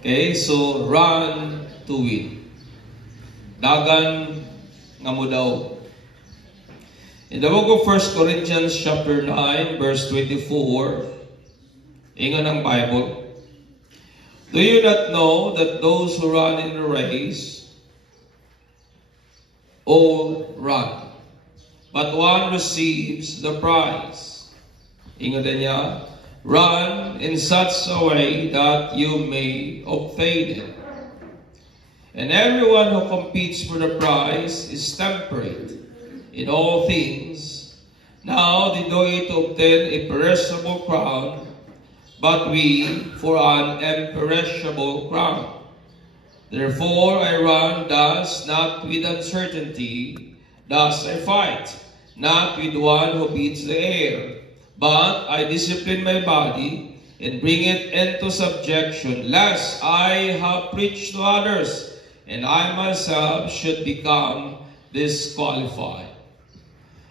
Okay, so run to win. Dagan nga mo daw. In the book of 1 Corinthians chapter 9 verse 24, ingon ang Bible, do you not know that those who run in a race all run, but one receives the prize? Ingon din niya, run in such a way that you may obtain it. And everyone who competes for the prize is temperate in all things. Now they do it to obtain a perishable crown, but we for an imperishable crown. Therefore I run thus, not with uncertainty, thus I fight, not with one who beats the air, but I discipline my body and bring it into subjection, lest I have preached to others, and I myself should become disqualified.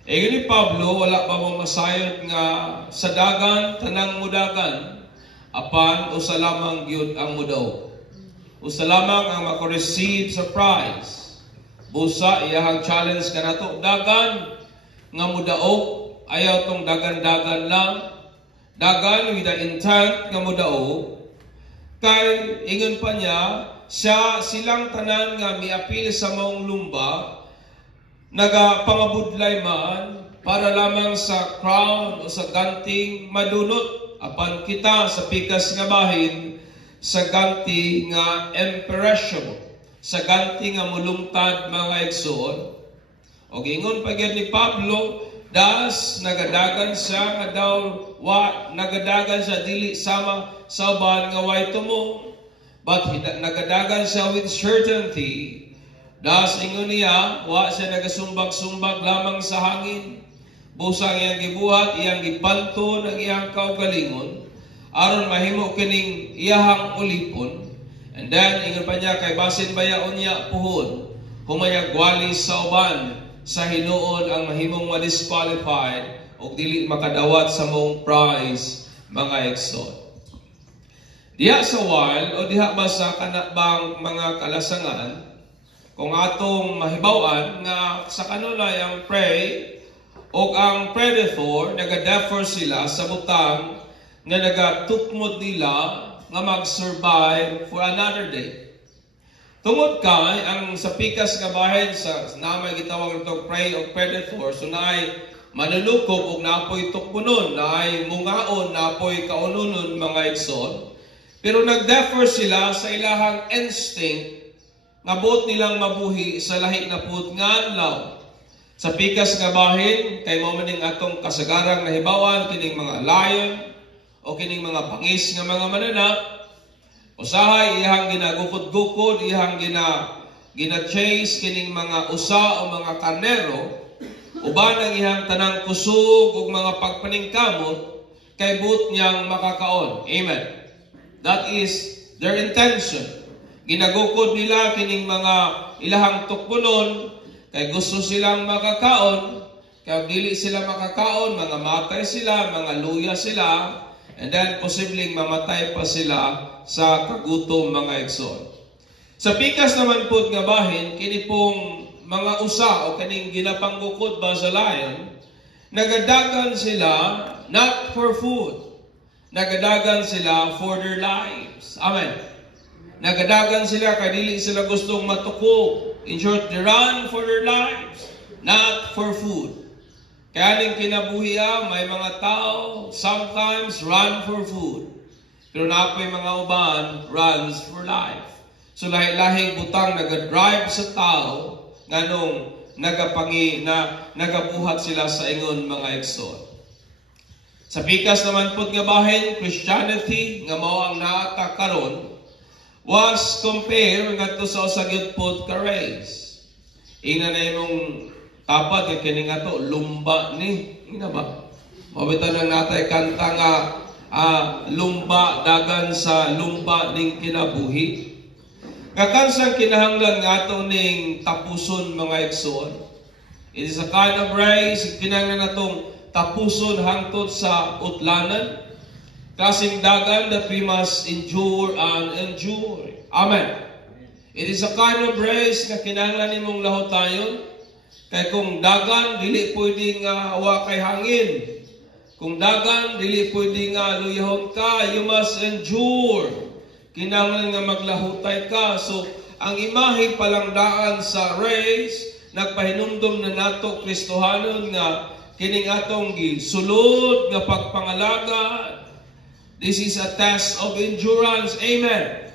Ni Pablo, wala pa mo masayod nga sa dagan, tanang mudagan, apan usa lamang gyud ang mudaw. Usa lamang ang mako-receive sa prize. Busa iyahang challenge kanato dagan nga mudaog. Ayaw tong dagan-dagan lang. Dagan with the intent nga mudaog. Kay ingon pa niya, silang tanan nga miapil sa maong lumba, nagapangabudlay man para lamang sa crown o sa ganting madunot. Apan kita sa pikas nga bahin, sa ganti nga imperishable, sa ganti nga mulungtad mga igsoon. O gingon pa gyud ni Pablo, das nagadagan siya nga daw nagadagan siya dili sama sa uban nga way tumo, but nagadagan siya with certainty. Das ingon niya, wa siya nagasumbag-sumbag lamang sa hangin. Busang iyang gibuhat, iyang gipanto ng iyang kaugalingon, aron mahimo kining iyahang ulipon. And then ingon pa niya, kay basin bayaon niya puhon, humayag wali sa uban sa hinuon ang mahimong ma-disqualified o dili makadawat sa mong prize, mga igsoon. Diha sa wild o diha ba sa kanabang mga kalasangan, kung atong mahibawan nga sa kanunay ang prey o ang predator, nagadefer sila sa butang nga nagatukmod nila nga mag-survive for another day. Tungod kay ang sa pikas nga bahin sa namay gitawag nitong prey o predator, so naay manulukob o napoy tukpunon, naay mungaon, napoy kaununon mga igsoon. Pero nagdefer sila sa ilahang instinct nga buot nilang mabuhi sa lahi na pud nga adlaw. Sa pikas nga bahin, kay mo maning atong kasagarang nahibawan kining mga lion o kining mga bangis nga mga mananap. Usahay iyang ginagukod-gukod, iyang gina-chase kining mga usa o mga karnero, uban ang iyang tanang kusog o mga pagpaningkamot, kay buot niyang makakaon. Amen. That is their intention. Ginagukod nila kining mga ilahang tukpunon, kay gusto silang makakaon, kay dili sila makakaon, mga matay sila, mga luya sila, and then posibleng mamatay pa sila sa kagutom mga igsoon. Sa pikas naman po nga bahin, kini pong mga usa o kaning ginapanggukod ba sa lion, nagadagan sila not for food, nagadagan sila for their lives. Amen. Nagadagan sila kay dili sila gustong matuko. In short, they run for their lives, not for food. Kaya ning kinabuhiya, may mga tao sometimes run for food. Pero napoy mga uban runs for life. So lahi-lahing butang nagadrive sa tao nganong nagabuhat sila sa ingon mga igsoon. Sa pikas naman pud nga bahin, Christianity nga mao ang naata karon was compared ngadto sa usa gyud pod ka race. Ina na imong tapat kay kini nga to lumba ni ina ba? Mabitan lang natay kanta nga lumba dagan sa lumba ning kinabuhi. Kakansang kinahanglan nga to ning tapuson mga igsoon. It is a kind of race kinahanglan natong tapuson hangtod sa utlanan. klaseng dagan that we must endure and endure. Amen. It is a kind of race nga kinahanglan nimong lahotayon. Kay kung dagan, dili pwede nga hawa kay hangin. Kung dagan, dili pwede nga luyahon ka. You must endure. Kinahanglan nga maglahutay ka. So, ang imahe palangdaan sa race, nagpahinumdum na nato Kristohanon nga kining atong gisulod nga pagpangalagad. This is a test of endurance. Amen.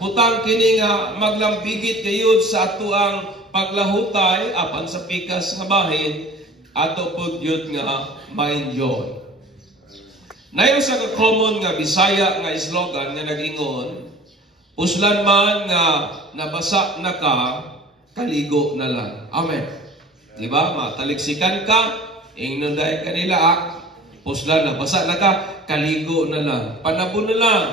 Butang kini nga maglambigit kayod sa ato ang paglahutay apan sa pikas nga bahin ato pud yun nga ma-enjoy. Nayo sa common nga Bisaya nga slogan nga nag-ingon, uslan man nga nabasa na ka, kaligo na lang. Amen. Diba? Mataliksikan ka, ingnon dahil kanila, puslan na, basa na ka, kaligo na lang. Panabon na lang.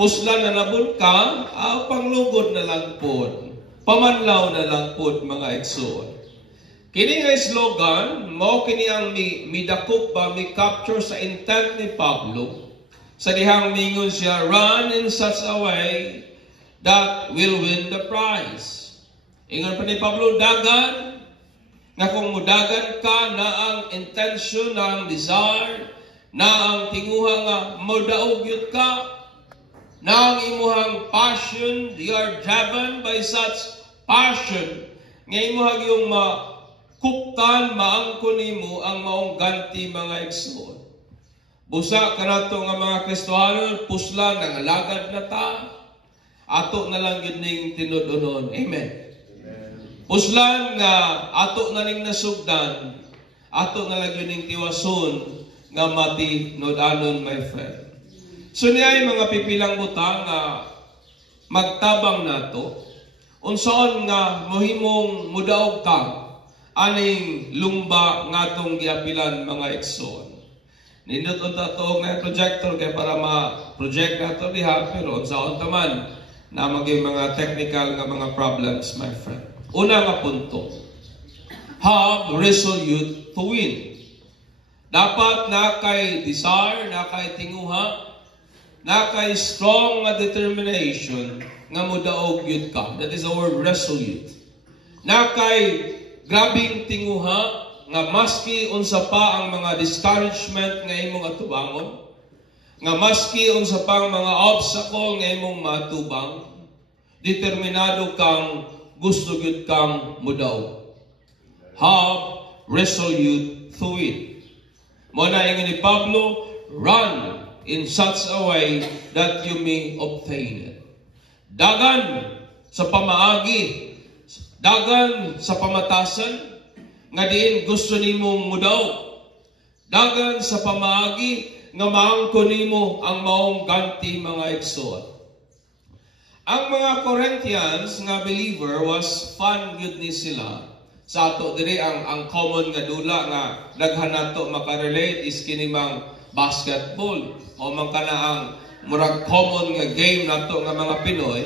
Puslan na nabon ka, panglugod na lang po. Pamanlaw na lang po mga igsoon. Kini nga slogan, mo kini ang midakop ba, mi capture sa intent ni Pablo. Sa dihang mingon siya, run in such a way that will win the prize. Ingon pa ni Pablo, dagan, nga kung mudagan ka na ang intention, na ang desire, na ang tinguha nga modaog yun ka, na ang imuhang passion, you are driven by such passion, nga imuhang yung makuptan, maangkon mo ang maong ganti mga igsoon. Busa ka na ito nga mga Kristohanon, puslan, nangalagad na ta, ato na lang yun ning tinudunon. Amen. Puslan nga ato na ning nasugdan, ato na lang yun ning tiwason nga mati nodanon, my friend. So niyay mga pipilang butang nga magtabang nato, unsaon nga mohimong mudaog ka aning lumba nga tong giapilan mga igsoon. Nindot unta to nga projector kay para ma-project nato diha, pero unsaon taman na maging mga technical nga mga problems, my friend. Una nga punto, have resolute to win. Dapat na kay desire, na kay tinguha, na kay strong nga determination nga mudaog yun ka. That is the word resolute. Na kay grabing tinguha nga maski unsa pa ang mga discouragement nga imong atubangon, nga maski unsa pang mga obstacle nga imong matubang, determinado kang gusto gyud kang mudaog. Have resolute to it. Muna ingon ni Pablo, run in such a way that you may obtain it. Dagan sa pamaagi, dagan sa pamatasan, nga diin gusto nimong mudaog. Dagan sa pamaagi, nga maangkon nimo ang maong ganti mga igsoon. Ang mga Corinthians nga believer was fun gyud ni sila. Sa ato diri ang common nga dula nga daghan nato makarelate is kinimang basketball o man kana ang murag common nga game nato nga mga Pinoy.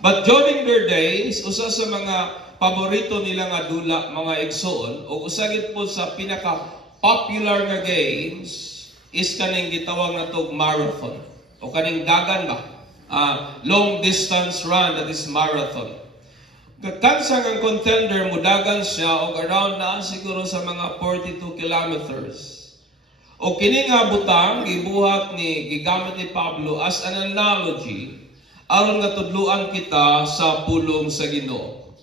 But during their days, usa sa mga paborito nila nga dula mga igsoon o usa gid po sa pinaka popular nga games is kaning gitawag natog marathon o kaning dagan ba, long distance run, that is marathon. Kansang ang contender mudagan siya og around na siguro sa mga 42 kilometers. O kini nga butang gibuhat ni gigamit ni Pablo as an analogy aron nga tudluan kita sa pulong sa Ginoo.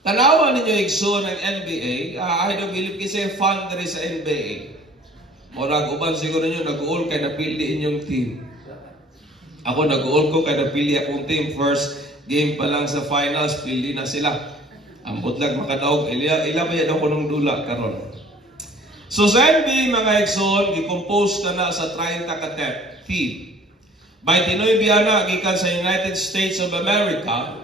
Tanawa ninyo igsoon ng NBA, I don't believe kasi fan diri sa NBA. Murag uban siguro nyo nag-uol kay napili inyong team. Ako nag-uol ko kay napili akong team. First game pa lang sa finals, pili na sila. Ang butlag makadaog, ila ba yan ako nung dula karon. So sa NBA mga igsoon, gi-compose ka na sa 30 ka team. By Tinoy Biana, gikan sa United States of America.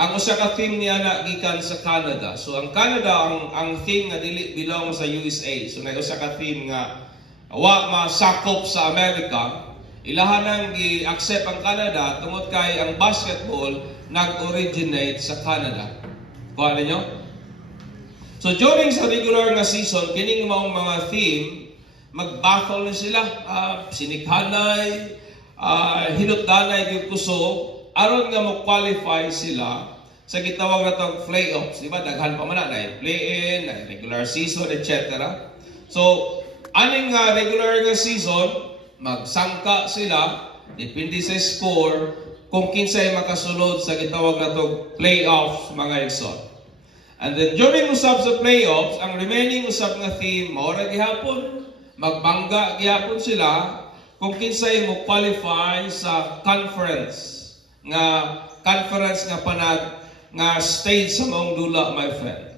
Ang usa ka team niya na gikan sa Canada. So ang Canada, ang team nga dili belong sa USA. So na usa ka team nga wa masakop sa Amerika, ilahanang gi-accept ang Canada tungod kay ang basketball nag-originate sa Canada. Kuha ninyo? So during sa regular nga season, kining maong mga team mag-battle na sila, sinikhanay, hinutdanay yung kusog, aron nga mo-qualify sila sa gitawag na itong playoffs. Diba? Daghan pa man na play-in, na regular season, etc. So, aning regular season, magsangka sila, depende sa score, kung kinsay makasulod sa gitawag na itong playoffs, mga igsoon. And then, during usab sa playoffs, ang remaining usab nga theme, maura gihapon, magbangga gihapon sila, kung kinsay mo qualify sa conference nga panag nga stage sa maong dula, my friend.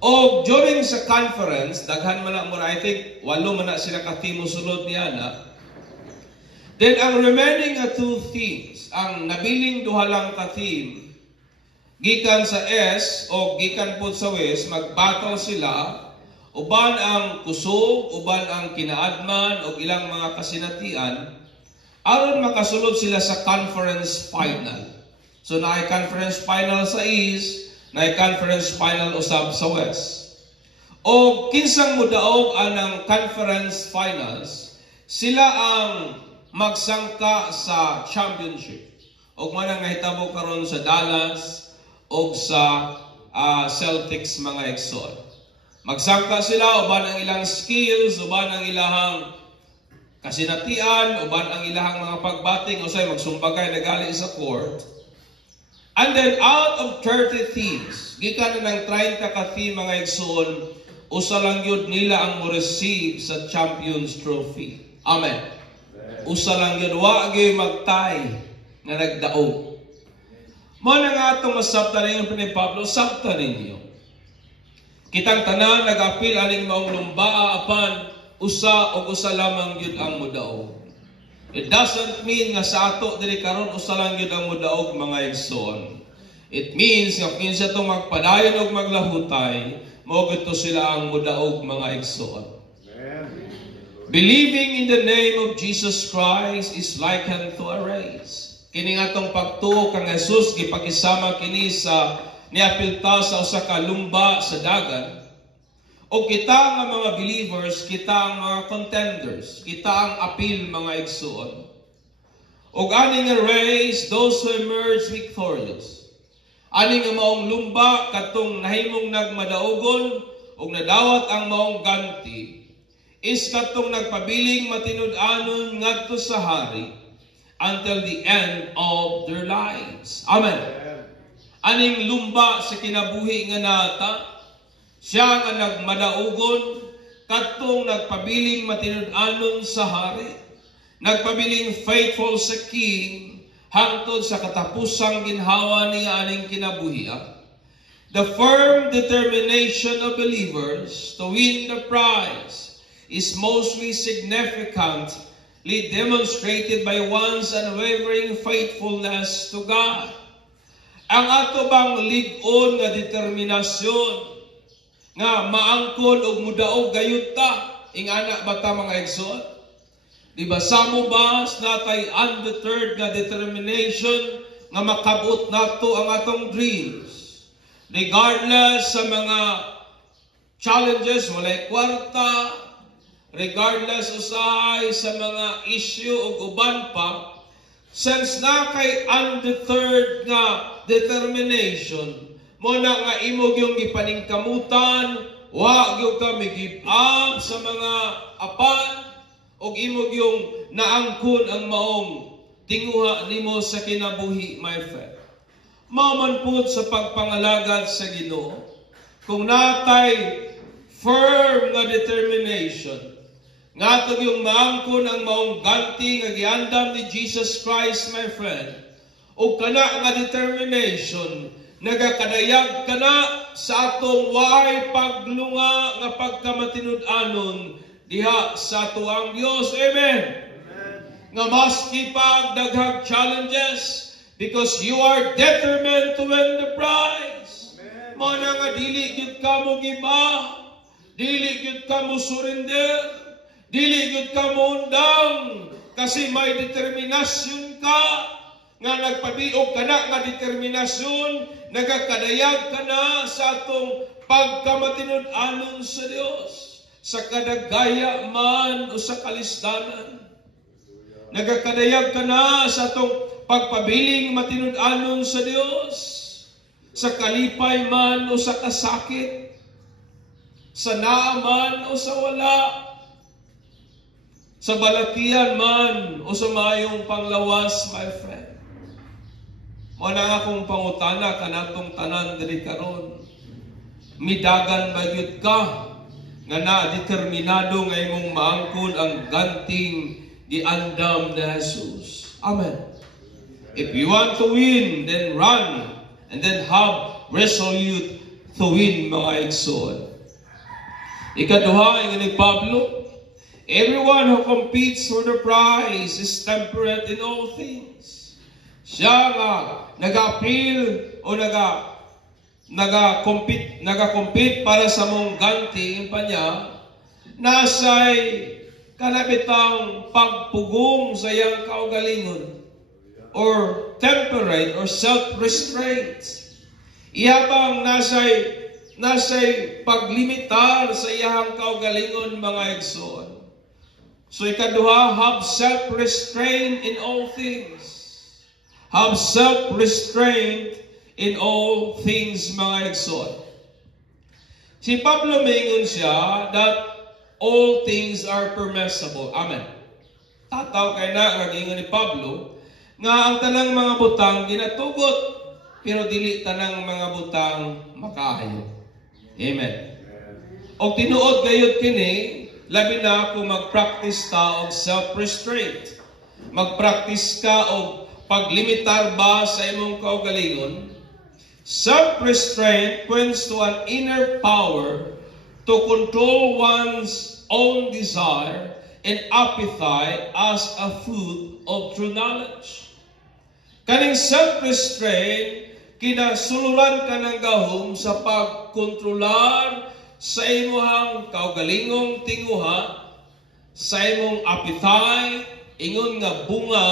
O during sa conference, daghan man na mo, I think 8 man na sila ka-team sulod niya na. Then ang remaining 2 teams, ang nabiling duha lang ka-team, gikan sa S o gikan po sa West, mag-battle sila, uban ang kusog, uban ang kinaadman o ilang mga kasinatian, aron makasulod sila sa conference final. So na conference final sa East, na conference final usab sa West. O kinsang mudaog anang conference finals, sila ang magsangka sa championship. O manang nahitabo karon sa Dallas o sa Celtics, mga igsoon. Magsangka sila, uban ang ilang skills, uban ang ilahang kasinatian, uban ang ilahang mga pagbating, usay magsumbagay na gali sa court. And then out of 30 teams, gikan na ng 30 ka team, mga igsoon, usa lang yun nila ang mo-receive sa Champions Trophy. Amen. Usa lang yun, wa gyud magtay nga nagdaog. Mo na nga itong masabta ninyo ni Pablo, sabta ninyo. Kitang tanan nag-apil aning maong lumbaa apan usa o usa lamang yun ang mudaog. It doesn't mean nga sa ato diri karon usa lang yun ang mudaog, mga igsoon. It means nga kinsa itong magpadayon o maglahutay, mo gito sila ang mudaog, mga igsoon. Believing in the name of Jesus Christ is likened to a race. Kini nga itong pagtuo kang Jesus, gipakisama kini sa niapilta sa usa ka lumba sa dagan. O kita nga mga believers, kita ang mga contenders, kita ang apil, mga igsoon. O aning nga race, those who emerge victorious. Aning nga maong lumba, katong nahimong nagmadaogon, o nadawat ang maong ganti, is katong nagpabiling matinud-anon ngadto sa hari, until the end of their lives. Amen. Aning lumba sa kinabuhi nga nata, siya nga nagmadaugon, katong nagpabiling matinud-anon sa hari, nagpabiling faithful sa king, hangtod sa katapusang ginhawa niya aning kinabuhiya. The firm determination of believers to win the prize is mostly significantly demonstrated by one's unwavering faithfulness to God. Ang ato bang lig-on nga determinasyon nga maangkon og mudaog gayuta, ingana bata, mga igsoon? Diba samo ba natay undeterred nga determination nga makabot nato ang atong dreams, regardless sa mga challenges, walay kwarta, regardless usahay sa mga issue o uban pa, since na kay undeterred nga determination, mo na nga imog yung ipaningkamutan, wa gyud ka give up sa mga apan, o imog yung naangkon ang maong tinguha nimo sa kinabuhi, my friend. Maman po sa pagpangalagad sa Ginoo, kung natay firm nga determination, nga ito yung maangkon ang maong ganti nga giandam ni Jesus Christ, my friend, o kana nga determination, nagakadayag ka na sa atong way paglunga nga pagkamatinud-anon diha sa tuang Dios. Amen. Nga maski pagdaghag challenges, because you are determined to win the prize. Mo na nga dili gyud ka mo giba, dili gyud ka mo surrender, dili gyud ka mo undang, kasi may determinasyon ka nga nagpabiog ka na nga determinasyon, nagakadayag ka na sa atong pagkamatinud-anon sa Dios. sa kadagaya man o sa kalisdanan. Nagakadayag ka na sa atong pagpabiling matinud-anon sa Dios, sa kalipay man o sa kasakit, sa naaman o sa wala, sa balatian man o sa mayong panglawas, my friend. Mo na akong pangutana kanatong tanan diri karon. Midagan ba gyud ka nga na-determinado nga imong maangkon ang ganting giandam na Jesus? Amen. If you want to win, then run and then have resolute to win, mga igsoon. Ikaduha, ingon ni Pablo, everyone who competes for the prize is temperate in all things. Siya nga nag-appeal o nag-compete para sa mong ganti pa niya, nasa'y kanabitang pagpugong sa iyang kaugalingon or temperate or self-restraint. Iyabang nasa'y paglimitar sa iyang kaugalingon, mga igsoon. So ikaduha, have self-restraint in all things. Have self-restraint in all things, mga igsoon. Si Pablo maingon siya that all things are permissible. Amen. Tataw kay na ingon ni Pablo nga ang tanang mga butang ginatugot, pero dili tanang mga butang makaayo. Amen. O tinuod gayud kini, labi na kung mag-practice ta og self-restraint. Mag-practice ka og paglimitar ba sa imong kaugalingon. Self-restraint points to an inner power to control one's own desire and appetite as a fruit of true knowledge. Kaning self-restraint, kinasuluran ka ng gahom sa pagkontrolar sa imong kaugalingong tinguha, sa imong appetite, ingon nga bunga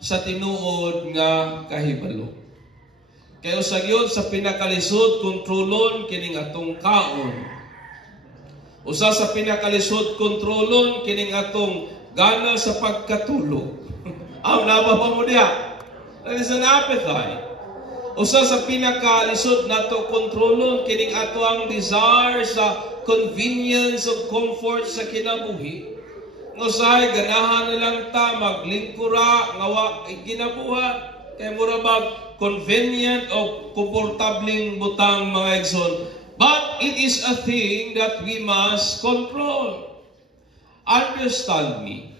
sa tinuod nga kahibalo. Kaya usag yun sa pinakalisod, kontrolon kining atong kaon. Usa sa pinakalisod, kontrolon kining atong gana sa pagkatulog. Nababa mo diya. That is an appetite. Usa sa pinakalisod nato kontrolon kining ato ang desire sa convenience of comfort sa kinabuhi. Usahay ganahan nilang ta maglingkura nga ginabuhat kay mura bag convenient o komportabling butang, mga igsoon. But it is a thing that we must control. Understand me.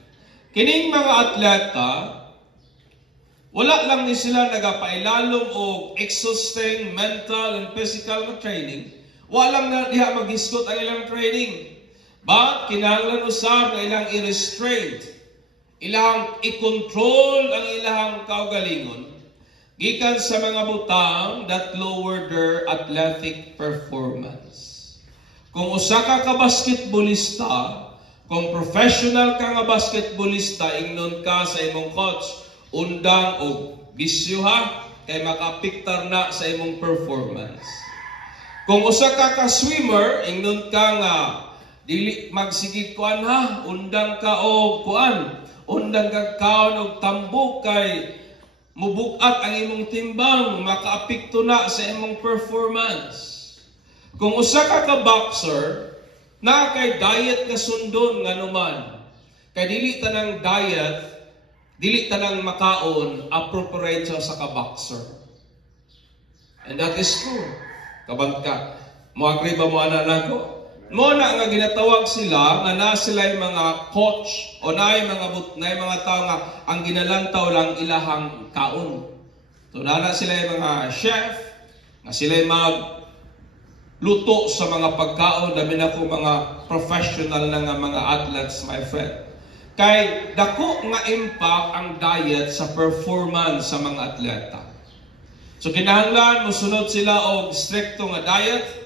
Kining mga atleta, wala lang ni sila nagapailalom o exhausting mental and physical training. Wala lang na diha maghisgot ang ilang training. But kinahanglan usab na ilang i-restrain, ilang i-control ang ilang kaugalingon gikan sa mga butang that lower their athletic performance. Kung usa ka basketballista, kung professional ka nga basketballista, ingnon ka sa imong coach, undang o bisyo ha, kay makapiktar na sa imong performance. Kung usa ka swimmer, ingnon ka nga dili magsigig kuan ha, undang ka og kuan, undang ka kaon og tambok kay mubukat ang imong timbang, makaapekto na sa imong performance. Kung usa ka boxer, na kay diet nga sundon nga naman, kay dili tanang diet, dili tanang makaon appropriate sa ka-boxer. And that is true. Kabangka. Mo agree ba mo ana nako? Mo na nga ginatawag sila nga na sila mga coach o naay mga tao nga ang ginalantaw lang ilahang kaon. So na sila mga chef, nga sila magluto sa mga pagkaon, dami na ko mga professional na nga mga athletes, my friend. Kay dako nga impact ang diet sa performance sa mga atleta. So kinahanglan mosunod sila og stricto nga diet.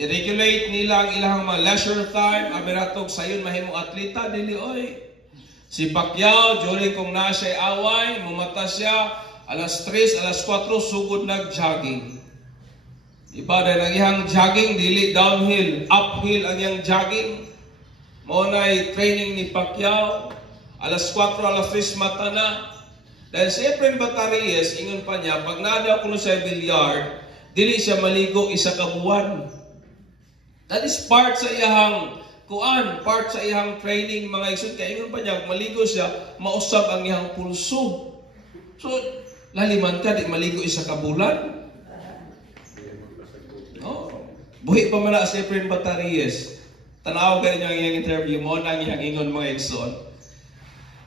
I-regulate nila ang ilang mga leisure time. Abiratog sayon mahimong atleta dili oy. Si Pacquiao during kung nasa away, mumata siya alas 3, alas 4 sugod nag-jogging. Iba dahil ang iyang jogging dili downhill, uphill ang iyang jogging. Maunay training ni Pacquiao, alas 4, alas 3 mata na. Dahil si Efren Bataries, ingon pa niya, pag nadaw ko sa bilyard, dili siya maligo isa ka buwan. That is part sa iyang part sa iyang training, mga igsoon. Kaya ingon pa niya, maligo siya, mausab ang iyang pulso. So, laliman ka, di maligo isa ka bulan. Oh, buhi pa man si Efren Bataries. Tanaw ka ninyo ang iyang interview mo, nang iyang ingon, mga igsoon.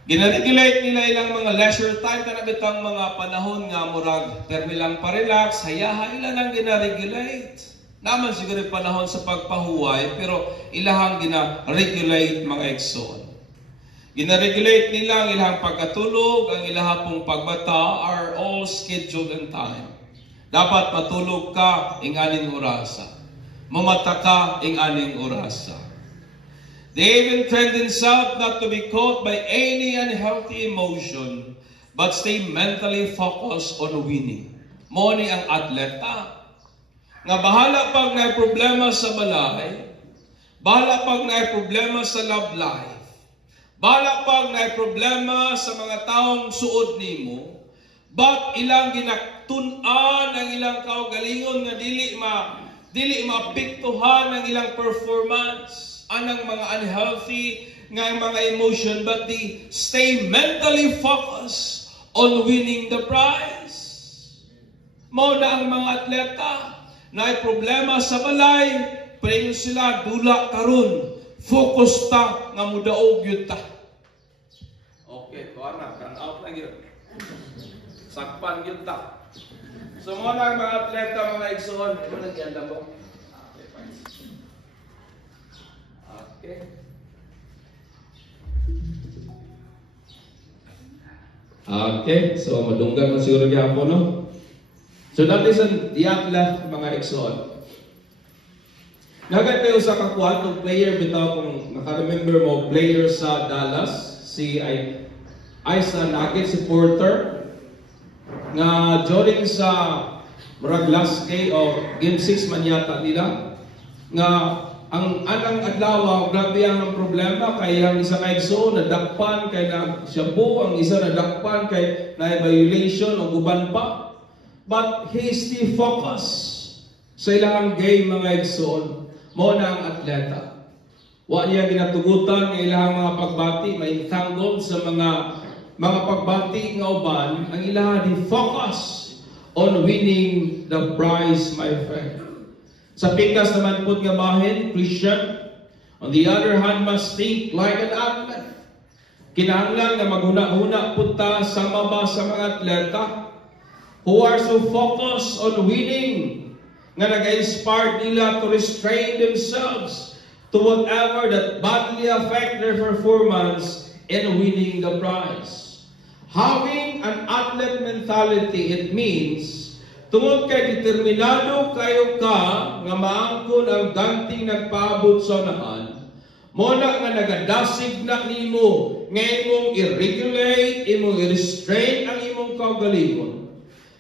Ginaregulate nila ilang mga leisure time, kanabitang mga panahon nga murag permi lang pa-relax, hayaha ilan ang ginaregulate. Naman siguro panahon sa pagpahuway, pero ilahang gina-regulate mga igsoon. Gina-regulate nila ang ilang pagkatulog, ang ilang pong pagbata are all scheduled and time. Dapat matulog ka ing aning orasa. Mamata ka ing aning orasa. They even trained themselves not to be caught by any unhealthy emotion, but stay mentally focused on winning. Moni ang atleta. Nga bahala pag na problema sa balay, bahala pag na problema sa love life, bahala pag na problema sa mga taong suod nimo, but ilang ginaktunan ang ilang kaugalingon nga dili maapektuhan ang ilang performance, anang mga unhealthy nga mga emotion, but they stay mentally focused on winning the prize. Mao na ang mga atleta na ay problema sa balay, pero sila dula karon, focus ta nga mudaog yun ta. Okay, kuha na, count out lang yun. Sakpan yun ta. So mo na ang mga atleta, mga igsoon, ano nagyanda mo? Okay. Okay, so madunggan mo siguro niya po, no? So that is the athlete, mga igsoon. Nagay tayo sa kakwatong player, bitaw kung nakaremember mo, player sa Dallas, si Isa Nugget, si Porter, nga during sa murag last game o game 6 man yata nila, nga ang anang adlaw grabe ang problema kay ang isa ka igsoon nadakpan kay na shabu, ang isa nadakpan kay na violation o guban pa, but he still focused sa ilang game, mga igsoon. Mo na ang atleta, wa niya ginatugutan ng ilang mga pagbati, may tanggol sa mga pagbati nga uban, ang ilang di focus on winning the prize, my friend. Sa pikas naman po nga bahin, Christian, on the other hand, must think like an athlete. Kinahanglan nga maghuna-huna punta sa maba sa mga atleta who are so focused on winning, nga nag-inspire nila to restrain themselves to whatever that badly affect their performance in winning the prize. Having an athlete mentality, it means tungod kay determinado kayo ka nga maangkon ang ganting nagpaabot sa unahan, mo na nga nagadasig na nimo nga imong i-regulate, imong i-restrain ang imong kaugalingon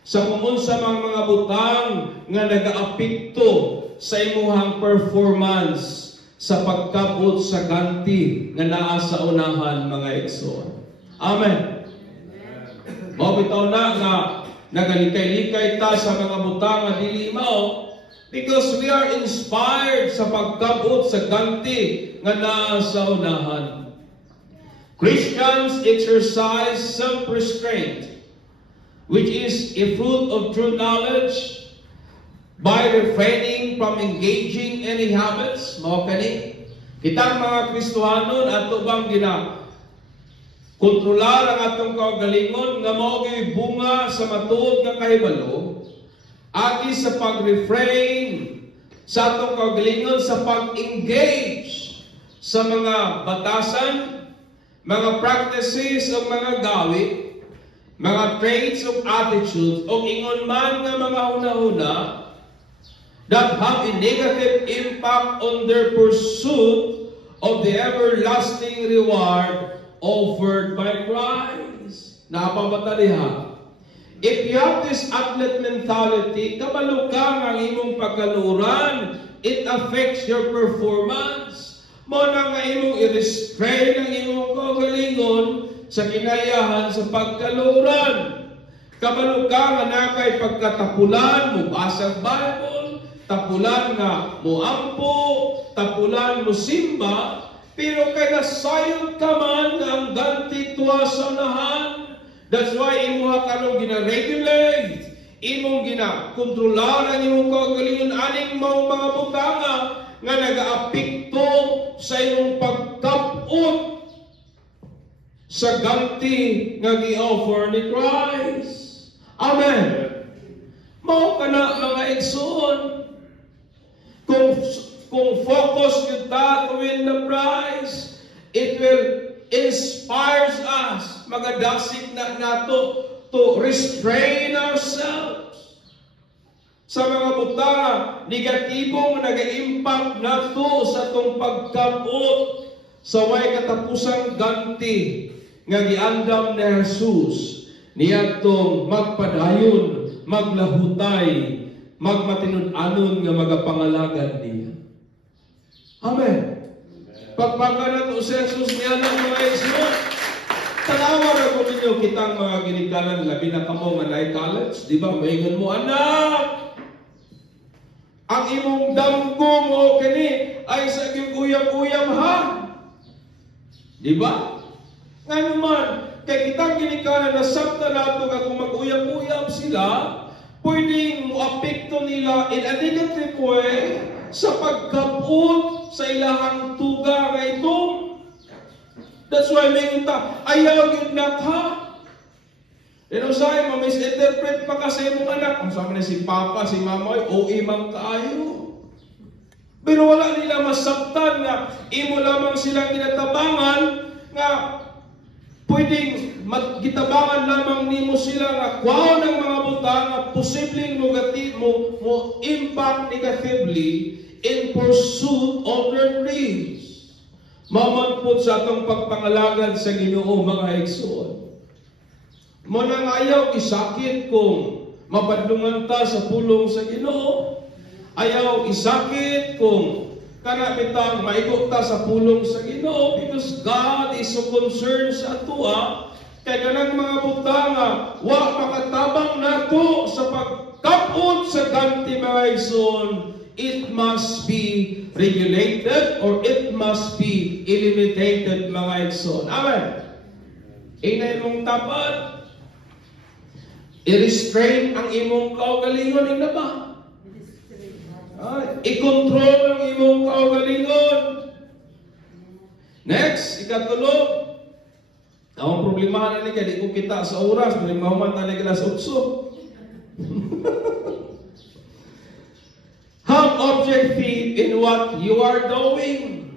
sa kumunsa mga butang nga nagaapekto sa imuhang performance sa pagkabot sa ganti nga naa sa unahan, mga igsoon. Amen. Mabitaw na nga nagalikay-likay ta sa mga butang nga dili mao because we are inspired sa pagkabot sa ganti nga naa sa unahan. Christians exercise self-restraint, which is a fruit of true knowledge, by refraining from engaging any habits. Mao kani kitang mga Kristohanon ato bang kontrolar ang atong kaugalingon nga mao gyud bunga sa matuod nga kahibalo agi sa pag-refrain sa atong kaugalingon sa pag-engage sa mga batasan, mga practices o mga gawi, mga traits of attitude o ingon man nga mga una-una that have a negative impact on their pursuit of the everlasting reward offered by Christ. Napabata. If you have this athlete mentality, kabalo ka ang imong pagkaluran, it affects your performance. Mo na nga imong i-restrain ang imong kaugalingon sa kinayahan sa pagkaluran. Kabalo ka nga nakay pagkatapulan mo basag Bible, tapulan nga mo ampo, tapulan mo simba, pero kay nasayod ka man nga ang ganti tuwa sa unahan. That's why imuha kanong gina-regulate, imong gina-kontrolar ang imong kaugalingon aning mga butanga nga nag-aapekto sa imong pagkapot sa ganti nga gi-offer ni Christ. Amen. Mao kana mga igsoon, kung focus kita to win the prize, it will inspires us, magadasig na nato to restrain ourselves sa mga butanga negatibong nag-impact nato sa tong pagkabot sa way katapusang ganti nga giandam ni Jesus niyadtong magpadayon, maglahutay, magmatinud-anon nga magapangalagad niya. Amen. Pagpaka nato sa Jesus niya ng mga igsoon. Tanawa na ko ninyo kitang mga ginikanan, labi na kamo nga na college, di ba? Maingon mo, anak! Ang imong damgo mo kini ay sa iyong uyam-uyam ha? Di ba? Nga naman, kay kitang ginikanan na sabta nato nga kung mag-uyam-uyam sila, pwedeng muapekto nila in a negative way sa pagkapot sa ilahang tuga nga ito. That's why may ta, ayaw yung anak ha. Then usay, ma-misinterpret pa kasi mong anak. Kung saan na si Papa, si Mama, OA mang kaayo. Pero wala nila masabtan nga, imo lamang silang kinatabangan nga pwedeng magkitabangan lamang nimo sila nga kwaw ng mga buta nga posibleng mo impact negatively in pursuit of their dreams. Mamanpod sa atong pagpangalagad sa Ginoo mga igsoon. Mo nang ayaw isakit kung mapadlungan ta sa pulong sa Ginoo. Ayaw isakit kung kana bitang maigo ta sa pulong sa Ginoo because God is so concerned sa atua kay kanang mga butanga wa makatabang nato sa pagkapot sa ganti mga igsoon. It must be regulated or it must be eliminated mga igsoon. Amen. Inay mong tapat, i-restrain ang imong kaugalingon na ba? I-control ang imong kaugalingon. Next, ikatulo. Ang problema na niya, di ko kita sa oras, may mahuman na nila sa 8. Have objective in what you are doing.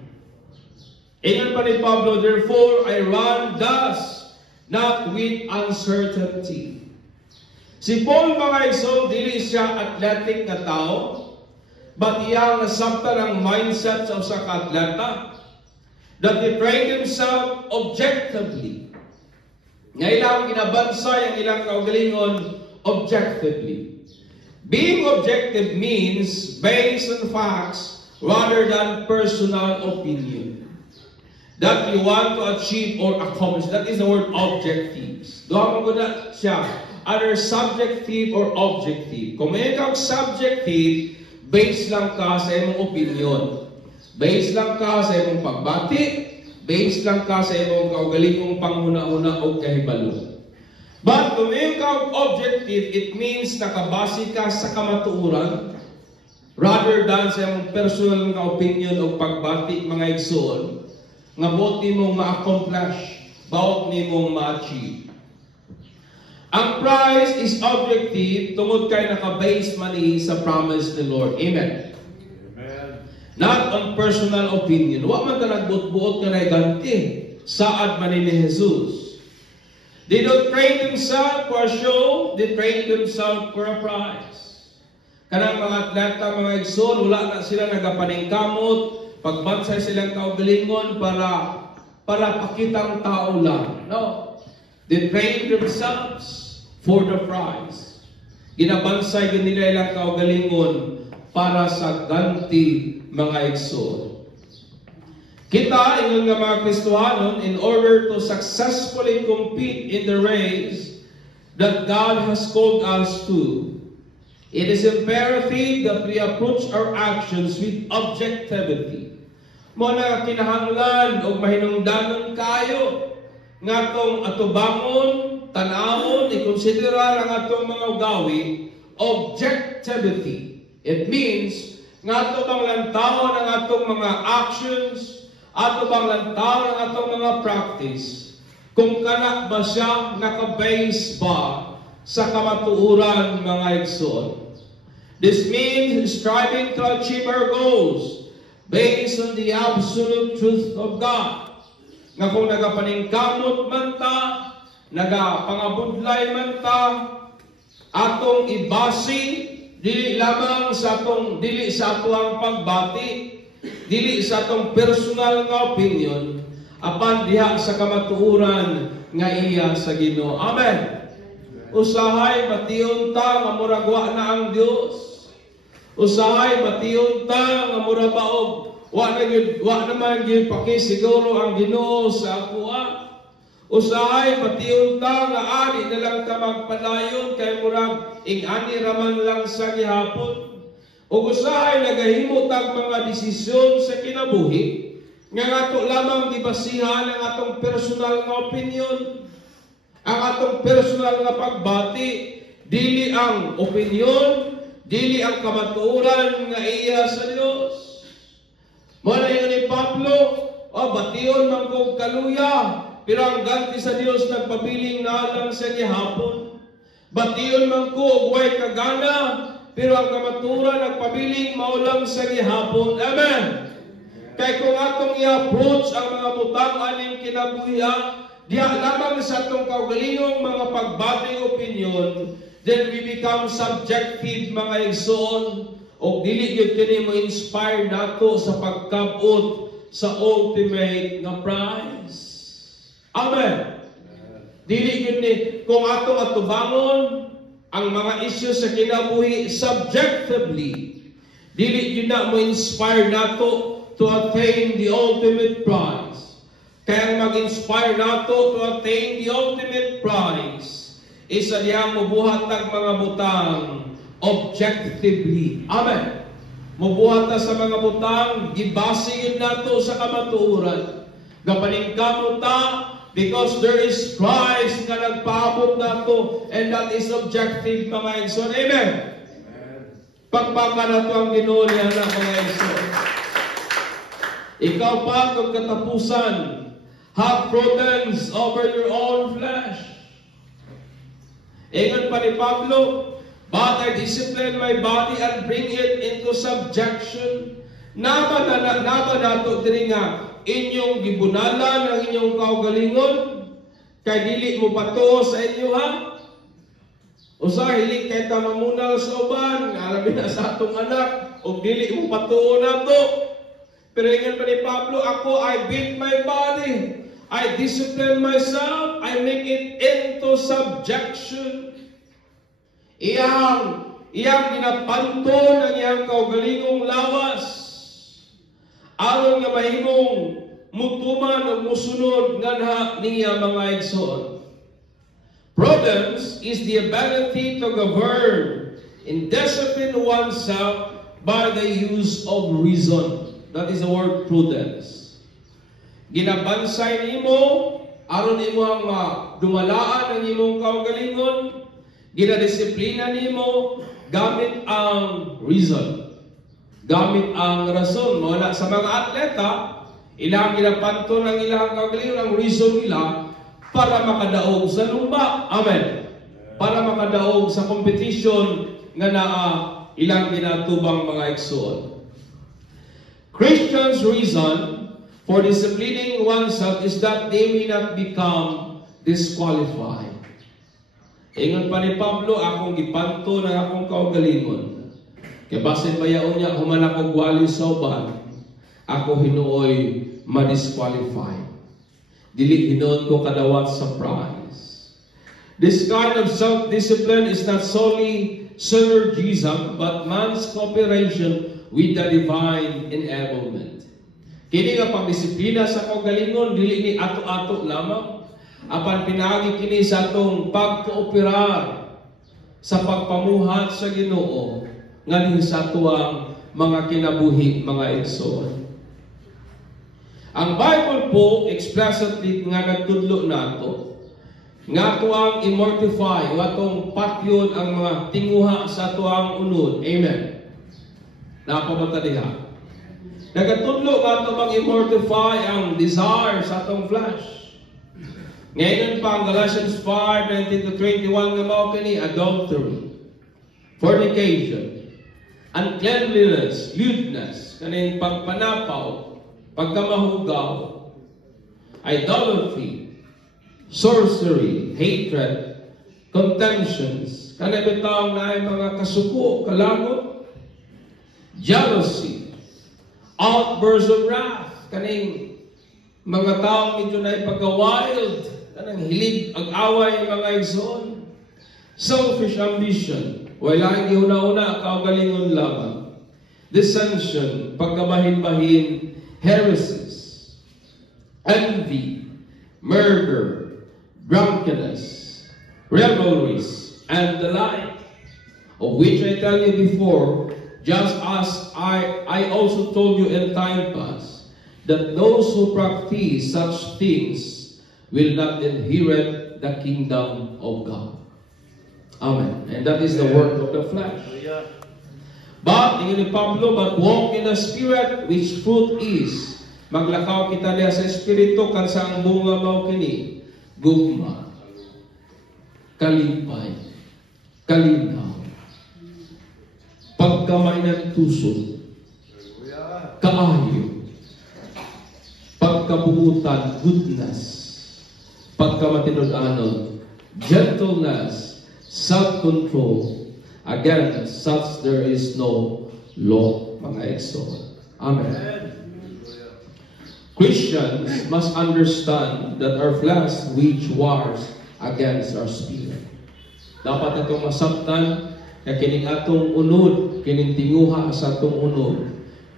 Ingat pa ni Pablo, therefore I run thus, not with uncertainty. Si Paul mga igsoon, dili siya athletic na tao, but iyang nasabta ng mindset sa usa ka atleta that he trained himself objectively. Nga ilang ginabansay ang ilang kaugalingon objectively. Being objective means based on facts rather than personal opinion that you want to achieve or accomplish. That is the word objectives. Doon mo na siya. Either subjective or objective. Kung may ikaw subjective, based lang ka sa imong opinion. Based lang ka sa imong pagbati. Based lang ka sa imong kaugalingong panghuna-una o kahibalo. But kung may ikaw objective, it means nakabase ka sa kamatuuran rather than sa imong personal nga opinion o pagbati mga igsoon nga buot nimong ma-accomplish, buot nimong ma-achieve. Ang prize is objective tungod kay naka-base man sa promise ni Lord. Amen. Amen. Not on personal opinion. Wa man ka nagbuot-buot ka na ganti. Saad man ni Jesus. They don't train themselves for a show. They train themselves for a prize. Kanang mga atleta, mga igsoon, wala na sila nagapaningkamot. Pagbansay silang kaugalingon para pakitang tao lang. No. They train themselves for the prize. Ginabansay yun nila ilang kaugalingon para sa ganti mga igsoon. Kita, ingon nga mga Kristohanon, in order to successfully compete in the race that God has called us to, it is imperative that we approach our actions with objectivity. Muna kinahanglan o mahinungdanon kayo nga itong atubangon, tanawon, ikonsidera ang atong mga gawi, objectivity. It means nga ito bang lantawon ang atong mga actions, ato bang lantawon ang atong mga practice, kung kana ba siya nakabase ba sa kamatuuran mga igsoon. This means striving to achieve our goals based on the absolute truth of God. Nga kung nagapaningkamot man ta, nagapangabudlay man ta, atong ibasi, dili lamang sa atong, dili sa atong pagbati, dili sa atong personal nga opinion, apan diha sa kamatuuran nga iya sa Ginoo. Amen. Usahay mation ta nga murag wa na ang Dios. Usahay mation ta nga murag baog wa naman gyud pakisiguro ang Ginoo sa akoa. Usahay mation ta nga ani na lang ta magpadayon kay murag ing-ani raman lang sa gihapon. Ug usahay nagahimo tag mga desisyon sa kinabuhi nga ato lamang gibasihan ang atong personal nga opinion, ang atong personal nga pagbati, dili ang opinion, dili ang kamatuoran nga iya sa Dios. Muna yun ni Pablo, bation man kong kaluya, pero ang ganti sa Dios nagpabiling na lang sa gihapon. Bation man ko og way kagana, pero ang kamatuoran nagpabiling maulang sa gihapon. Amen. Kay kung atong i-approach ang mga butang aning kinabuhiya, diya lamang sa atong kaugalingong mga pagbating opinion, then we become subjective mga igsoon, o dili gyud kini mo inspire nato sa pagkabot sa ultimate nga prize. Amen. Dili gyud ni kung atong atubangon ang mga isyu sa kinabuhi subjectively, dili gyud na mo inspire nato to attain the ultimate prize. Kaya mag-inspire nato to attain the ultimate prize, isa diya mubuhat ang mga butang objectively. Amen. Mubuhat ta sa mga butang, gibasingin nato sa kamatuoran. Gapaningkamot ta, because there is Christ nga nagpaabot nato, and that is objective mga igsoon. Amen. Pagpaka nato ang Ginoo niya na mga igsoon. Ikaw pa kung katapusan, have prudence over your own flesh. Ingon pa ni Pablo, but I discipline my body and bring it into subjection. Naba nato diri nga inyong gibunalan ang inyong kaugalingon, kay dili mo patuo sa inyo ha. Usa hilig kay tamamunal sa uban, alabi na sa atong anak, o dili mo patuo nato. Pero ingon pa ni Pablo, ako, I beat my body. I discipline myself. I make it into subjection. Iyang ginapanton ang iyang kaugalingong lawas. Aron nga mahimong mutuman o musunod nga na niya mga igsoon. Prudence is the ability to govern and discipline oneself by the use of reason. That is the word prudence. Ginabansay nimo aron imo ang dumalaan ang imong kaugalingon, ginadisiplina nimo gamit ang reason, gamit ang rason. Muna sa mga atleta, ilang ginapanton ang ilang kaugalingon, ang reason nila para makadaog sa lumba. Amen. Para makadaog sa competition nga ilang ginatubang mga igsoon. Christians' reason for disciplining oneself is that they may not become disqualified. Ingon pa ni Pablo, akong gipanto ng akong kaugalingon. Kaya basin bayaon niya, humanak og wali sa uban, ako hinuoy ma-disqualified. Dili hinuon ko kadawat sa prize. This kind of self-discipline is not solely synergism, but man's cooperation with the divine enablement. Kini nga pagdisiplina sa kaugalingon dili ni ato-ato lamang, apan pinaagi kini sa atong pagkooperar sa pagpamuhat sa Ginoo nganhi sa tuang mga kinabuhi, mga igsoon. Ang Bible po explicitly nga nagtudlo nato nga tuang immortify o atong patyon ang mga tinguha sa tuang unod. Amen. Napamata diha. Nagatudlo nga ito mag-immortify ang desire sa atong flesh. Ngayon pa ang Galatians 5:19-21 nga mao kini adultery, fornication, uncleanliness, lewdness, kaning pagpanapaw, pagkamahugaw, idolatry, sorcery, hatred, contentions, kanang bitaw na ay mga kasuko, kalagot, jealousy, outbursts of wrath, kaning mga taong medyo na pagka-wild, kanang hilig, ag-away, mga igsoon, selfish ambition, wala hindi una-una, kaugalingon lamang, dissension, pagkabahin-bahin, heresies, envy, murder, drunkenness, revelries, and the like, of which I tell you before, just as I also told you in time past, that those who practice such things will not inherit the kingdom of God. Amen. And that is the work of the flesh. But, ingin ni Pablo, but walk in the Spirit, which fruit is, maglakaw kita niya sa Espiritu, kansa ang bunga mao kini, gugma, kalipay, kalinaw, pagkamay ng tuso, kaayo, pagkabuutan, goodness, pagkamatinud-anon, gentleness, self-control. Against such there is no law, mga igsoon. Amen. Christians must understand that our flesh wage wars against our spirit. Dapat itong masabtan na kining atong unod, kining tinguha sa atong unod,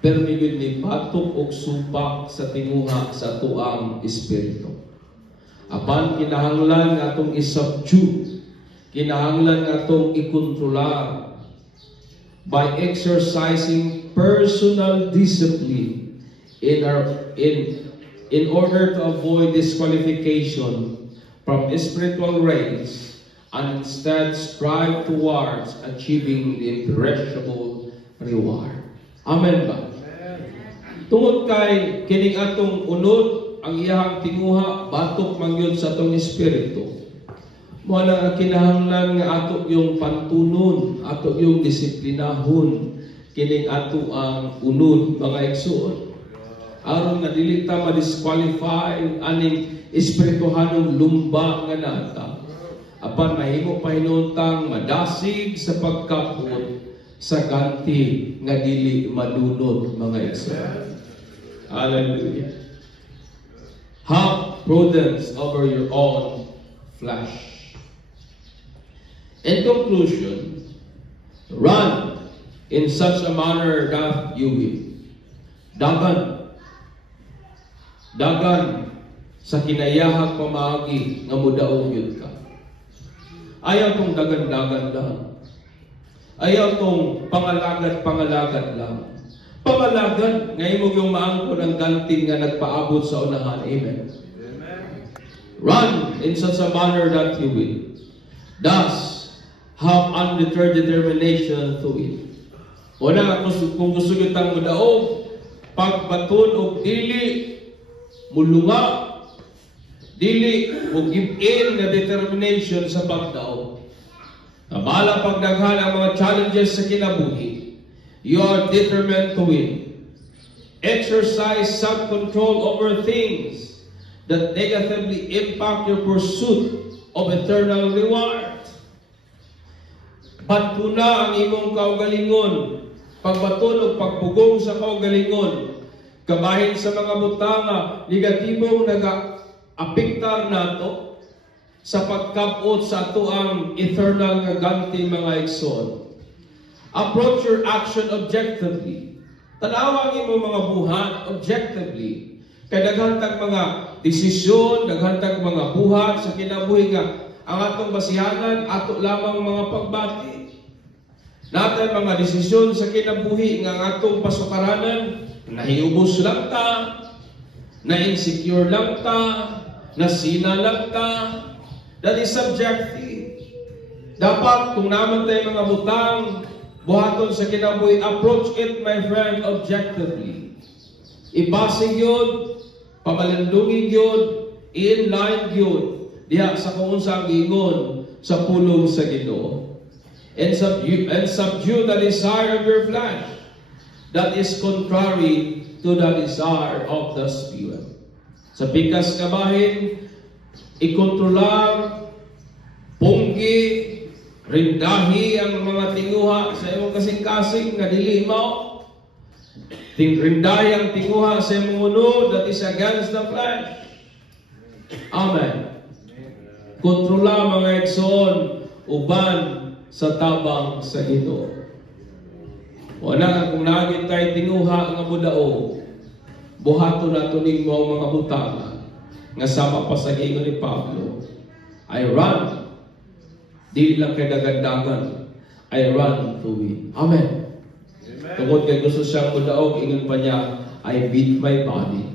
pero migid ni batok og supak sa tinguha sa tuang espiritu. Apan kinahanglan nga atong isubdue, kinahanglan nga atong ikontrolar by exercising personal discipline in order to avoid disqualification from spiritual race and instead strive towards achieving the imperishable reward. Amen ba? Tungod kay kining atong unod, ang iyang tinguha batok mangyod sa atong espiritu. Wala nga kinahanglan nga ato yung pantunon, ato yung disiplinahon, kining ato ang unod, mga igsoon. Aron nga dili ta ma-disqualify aning espirituhanong lumba nga nata. Apan mahimo pahinuntang madasig sa pagkapot sa ganti nga dili madunot, mga igsoon. Hallelujah. Have prudence over your own flesh. In conclusion, run in such a manner that you will. Dagan sa kinayahang pamaagi nga mudaog yun ka. Ayaw tong dagan-dagan lang. Ayaw tong pangalagad lang. Pangalagad, ngayon mo yung maangkon ang ganting nga nagpaabot sa unahan. Amen. Run in such a manner that you will. Thus, have undeterred determination to it. Una, kung gusto nyo tang mudaog, pagbaton o dili, mulunga, dili, o give in na determination sa pagdaog. Kabala pagdaghan ang mga challenges sa kinabuhi, you are determined to win. Exercise self-control over things that negatively impact your pursuit of eternal reward. Pantuna ang imong kaugalingon, pagbaton o pagpugong sa kaugalingon, kabahin sa mga butanga, negatibong nag-apektar nato sa pagkabot sa ato ang eternal nga ganti, mga igsoon. Approach your action objectively, Tanawa ang imong mga buhat objectively. Kay daghan tag mga desisyon, daghan tag mga buhat sa kinabuhi nga ang atong basihanan ato lamang mga pagbati. Natay mga desisyon sa kinabuhi nga ang atong pasukaranan, nahiubos lang ta, na-insecure lang ta, nasina lang ta. That is subjective. Dapat kung naman tayo mga butang, buhaton sa kinabuhi, approach it, my friend, objectively. Ibasig yun, pamalandungin yun, in-line yun, diha sa kung unsang ingon sa pulong sa Ginoo. And subdue the desire of your flesh that is contrary to the desire of the Spirit. Sa pikas nga bahin, ikontrolar, punggi, rindahi ang mga tinguha sa imong kasing-kasing nga dili mao. Rindahi ang tinguha sa imong unod that is against the flesh. Amen. Kontrola mga igsoon, uban sa tabang sa Ginoo. Wala kung nagit tayo tinguha nga budao, buhaton nato ning mga butang nga sama pa sa ingon ni Pablo. I run. Di lang kay dagandagan, I run to win. Amen. Tungkol kay gusto siyang mudaog, ingon pa niya, I beat my body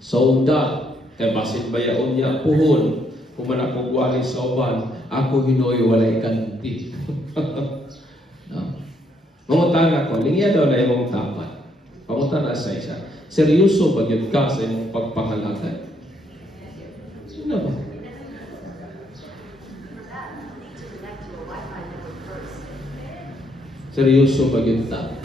so that, kay basit bayaon niya puhon, kung man ako guwali sa uban, ako Ginoo'y walay kanti. Mangutan ako, lingya daw na imong tapat. Pangutan na sa isa. Seryoso ba yun ka sa imong pagpangalagan? Sino ba? Seryoso ba yun ta?